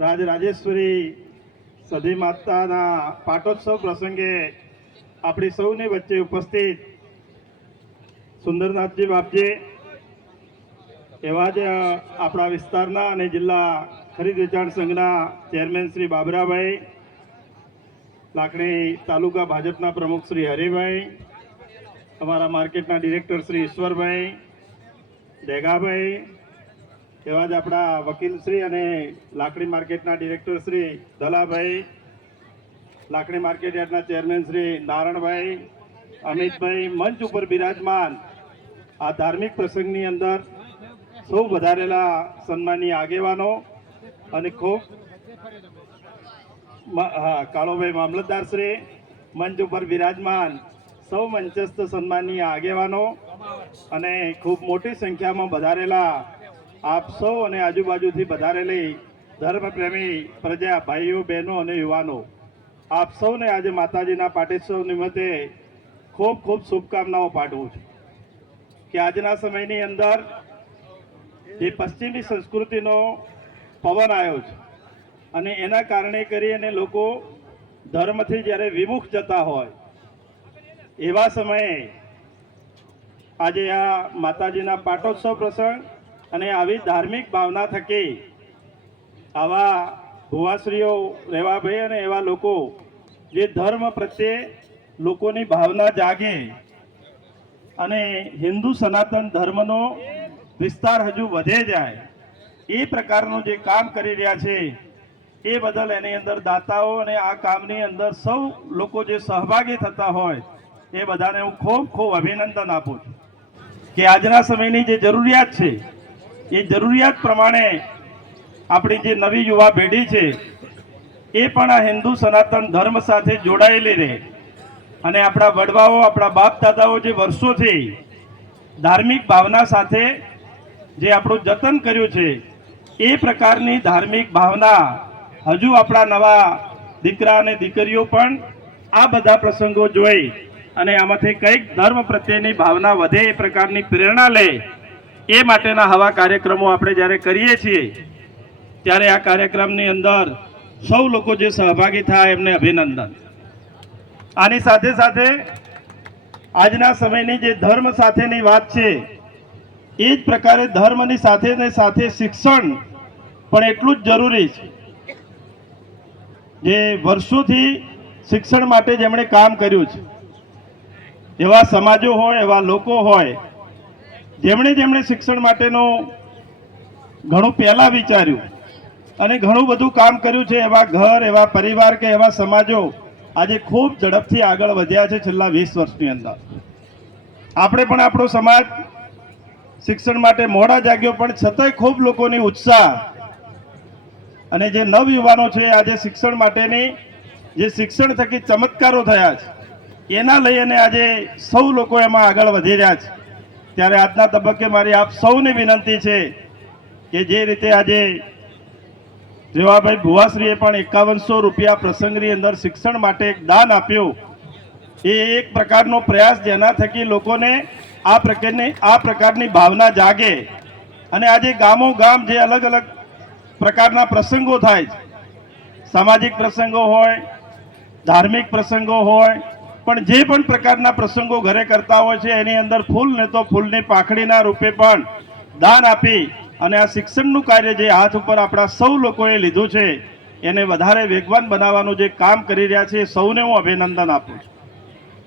રાજરાજેશ્વરી સધી માતાના પાટોત્સવ પ્રસંગે આપણી સૌની વચ્ચે ઉપસ્થિત સુંદરનાથજી બાપજી, એવા જ આપણા વિસ્તારના અને જિલ્લા ખરીદ વેચાણ સંઘના ચેરમેન શ્રી બાબરાભાઈ, લાખણી તાલુકા ભાજપના પ્રમુખ શ્રી હરિભાઈ, અમારા માર્કેટના ડિરેક્ટર શ્રી ઈશ્વરભાઈ, દેગાભાઈ, એવા જ આપણા વકીલશ્રી અને લાકડી માર્કેટના ડિરેક્ટર શ્રી દલાભાઈ, લાકડી માર્કેટ યાર્ડના ચેરમેન શ્રી નારણભાઈ, અમિતભાઈ, મંચ ઉપર બિરાજમાન આ ધાર્મિક પ્રસંગની અંદર સૌ વધારેલા સન્માનીય આગેવાનો અને ખૂબ કાળોભાઈ મામલતદાર શ્રી, મંચ ઉપર બિરાજમાન સૌ મંચસ્થ સન્માનીય આગેવાનો અને ખૂબ મોટી સંખ્યામાં વધારેલા આપ સૌ અને આજુબાજુથી વધારેલી ધર્મપ્રેમી પ્રજા ભાઈઓ, બહેનો અને યુવાનો, આપ સૌને આજે માતાજીના પાટોત્સવ નિમિત્તે ખૂબ ખૂબ શુભકામનાઓ પાઠવું છું કે આજના સમયની અંદર જે પશ્ચિમી સંસ્કૃતિનો પવન આવ્યો છે અને એના કારણે કરી અને લોકો ધર્મથી જ્યારે વિમુખ જતા હોય એવા સમયે આજે આ માતાજીના પાટોત્સવ પ્રસંગ અને આવી ધાર્મિક ભાવના થકી આવા ભુવાશ્રીઓ, રેવાભાઈ અને એવા લોકો જે ધર્મ પ્રત્યે લોકોની ભાવના જાગે અને હિન્દુ સનાતન ધર્મનો વિસ્તાર હજુ વધે જાય એ પ્રકારનું જે કામ કરી રહ્યા છે એ બદલ એની અંદર દાતાઓ અને આ કામની અંદર સૌ લોકો જે સહભાગી થતા હોય એ બધાને હું ખૂબ ખૂબ અભિનંદન આપું છું કે આજના સમયની જે જરૂરિયાત છે એ જરૂરિયાત પ્રમાણે આપણી જે નવી યુવા પેઢી છે એ પણ આ હિન્દુ સનાતન ધર્મ સાથે જોડાયેલી રહે અને આપણા વડવાઓ, આપણા બાપ દાદાઓ જે વર્ષોથી ધાર્મિક ભાવના સાથે જે આપણું જતન કર્યું છે એ પ્રકારની ધાર્મિક ભાવના હજુ આપણા નવા દીકરા અને દીકરીઓ પણ આ બધા પ્રસંગો જોઈ અને આમાંથી કંઈક ધર્મ પ્રત્યેની ભાવના વધે એ પ્રકારની પ્રેરણા લે એ માટેના આવા કાર્યક્રમો આપણે જ્યારે કરીએ છીએ ત્યારે આ કાર્યક્રમની અંદર સૌ લોકો જે સહભાગી થાય એમને અભિનંદન. આની સાથે સાથે આજના સમયની જે ધર્મ સાથેની વાત છે એ જ પ્રકારે ધર્મની સાથે ને સાથે શિક્ષણ પણ એટલું જ જરૂરી છે. જે વર્ષોથી શિક્ષણ માટે જેમણે કામ કર્યું છે એવા સમાજો હોય, એવા લોકો હોય જેમણે શિક્ષણ માટેનું ઘણું પહેલાં વિચાર્યું અને ઘણું બધું કામ કર્યું છે, એવા ઘર, એવા પરિવાર કે એવા સમાજો આજે ખૂબ ઝડપથી આગળ વધ્યા છે છેલ્લા 20 વર્ષની અંદર. આપણે પણ આપણો સમાજ શિક્ષણ માટે મોડા જાગ્યો પણ છતાંય ખૂબ લોકોની ઉત્સાહ અને જે નવયુવાનો છે આજે શિક્ષણ માટેની જે શિક્ષણ થકી ચમત્કારો થયા છે એના લઈ અને આજે સૌ લોકો એમાં આગળ વધી રહ્યા છે. ત્યારે આજના તબક્કે મારી આપ સૌને વિનંતી છે કે જે રીતે આજે રેવાભાઈ ભુવાશ્રીએ પણ 5100 રૂપિયા પ્રસંગની અંદર શિક્ષણ માટે એક દાન આપ્યું, એ એક પ્રકારનો પ્રયાસ જેના થકી લોકોને આ પ્રકારની ભાવના જાગે અને આજે ગામો ગામ જે અલગ અલગ પ્રકારના પ્રસંગો થાય છે, સામાજિક પ્રસંગો હોય, ધાર્મિક પ્રસંગો હોય, પણ જે પણ પ્રકારના પ્રસંગો ઘરે કરતા હોય છે એની અંદર ફૂલ ને તો ફૂલની પાંખડીના રૂપે પણ દાન આપી અને આ શિક્ષણનું કાર્ય જે હાથ ઉપર આપણા સૌ લોકોએ લીધું છે એને વધારે વેગવાન બનાવવાનું જે કામ કરી રહ્યા છે સૌને હું અભિનંદન આપું છું.